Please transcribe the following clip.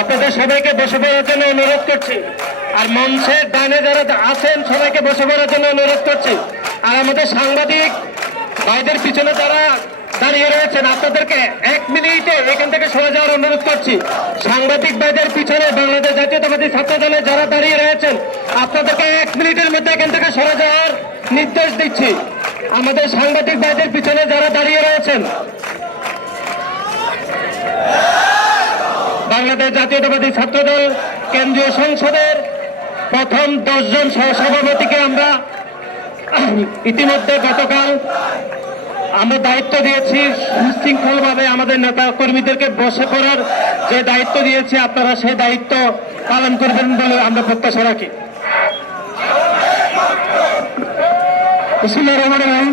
আপনাদের সবাইকে বসে পড়ার জন্য অনুরোধ করছি। আর মঞ্চের ডানে যারা আছেন, সবাইকে বসে পড়ার জন্য অনুরোধ করছি। আর আমাদের সাংবাদিক ভাইদের পিছনে যারা দাঁড়িয়ে রয়েছেন, আপনাদেরকে এক মিনিটে এখান থেকে সরে যাওয়ার অনুরোধ করছি। সাংবাদিক ভাইদের পিছনে বাংলাদেশ জাতীয়তাবাদী ছাত্র দলে যারা দাঁড়িয়ে রয়েছেন, আপনাদেরকে এক মিনিটের মধ্যে এখান থেকে সরে যাওয়ার নির্দেশ দিচ্ছি। আমাদের সাংবাদিক ভাইদের পিছনে যারা দাঁড়িয়ে রয়েছেন বাংলাদেশ জাতীয়তাবাদী ছাত্রদল কেন্দ্রীয় সংসদের প্রথম দশজন সহসভাপতিকে আমরা ইতিমধ্যে গতকাল আমরা দায়িত্ব দিয়েছি, সুশৃঙ্খলভাবে আমাদের নেতা কর্মীদেরকে বসে করার যে দায়িত্ব দিয়েছি, আপনারা সেই দায়িত্ব পালন করবেন বলে আমরা প্রত্যাশা রাখি। বিসমিল্লাহির রহমানির রহিম।